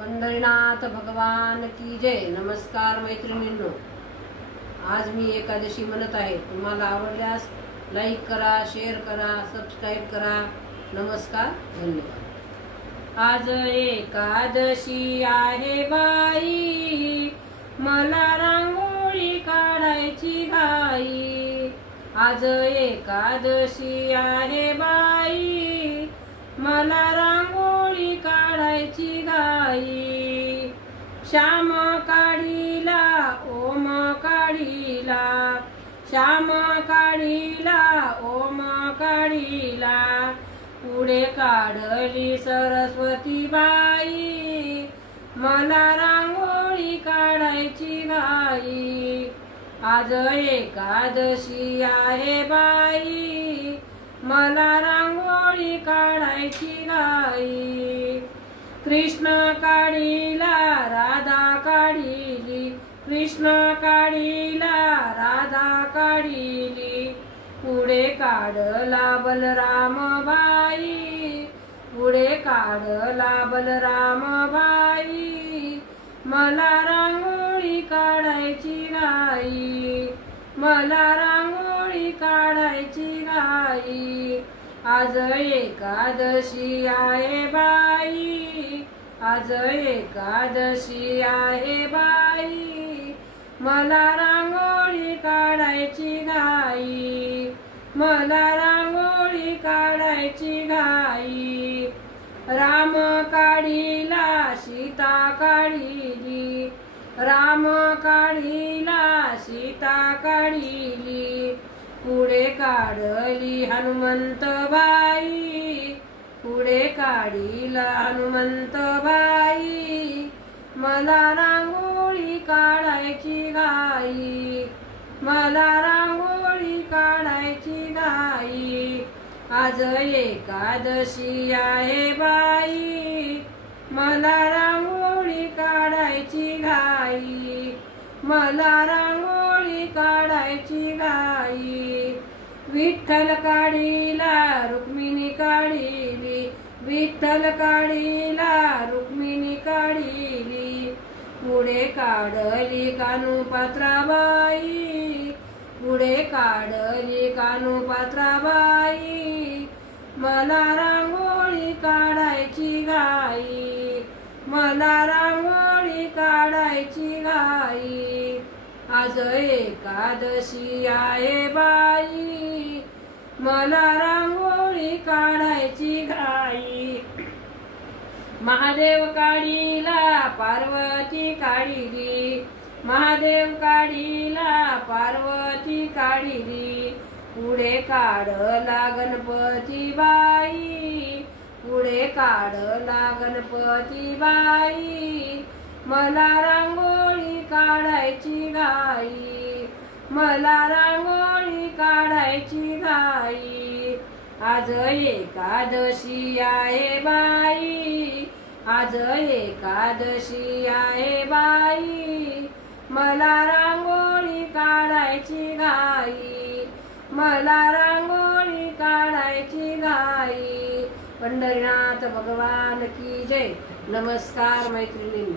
पंढरीनाथ भगवान की जय। नमस्कार मैत्रिणींनो, आज मी एकादशी म्हणत आहे। तुम्हाला आवडल्यास लाईक करा, शेअर करा, सबस्क्राइब करा। नमस्कार, धन्यवाद। आज एकादशी आहे बाई, मला रांगोळी काढायची घाई। आज एकादशी आहे बाई, मला रांगोळी काढायची घाई। श्याम काढीला ओम काढीला, श्याम काढीला ओम काढीला, पुढे काढली सरस्वती बाई, मला रांगोळी काढायची घाई। आज एकादशी आहे बाई, मला रांगोळी काढायची घाई। कृष्ण काढीला राधा काढीली, कृष्ण काढीला राधा काढीली, पुढे काढला बलराम बाई, पुढे काढला बलराम बाई, मला रांगोळी काढायची घाई, मला रांगोळी काढायची घाई। आज एकादशी आहे बाई, आज एकादशी आहे बाई, मला रांगोळी काढायची घाई, मला रांगोळी काढायची घाई। राम काढीला सीता काढीली, राम काढीला सीता काढीली, पुढे काढली हनुमंत बाई, पुढे काढीला हनुमंत बाई, मला रांगोळी काढायची घाई, मला रांगोळी काढायची घाई। आज एकादशी आहे बाई, मला रांगोळी काढायची घाई, मला रांगोळी काढायची घाई। विठ्ठल काढीला रुक्मिणी काढीली, विठ्ठल काढीला रुक्मिणी काढीली, पुढे काढली कानुपात्राबाई, पुढे काढली कानुपात्राबाई, मला रांगोळी काढायची घाई, मला रांगोळी काढायची घाई। आज एकादशी आहे बाई, मला रांगोळी काढायची घाई। महादेव काढीला पार्वती काढीली, महादेव काढीला पार्वती काढीली, पुढे काढला गणपती बाई, पुढे काढला गणपती बाई, मला रांगोळी काढायची घाई, मला रांगोळी काढायची घाई। आज एकादशी आहे बाई, आज एकादशी आहे बाई, मला रांगोळी काढायची घाई, मला रांगोळी काढायची घाई। पंढरीनाथ भगवान की जय। नमस्कार मैत्रिणींनो।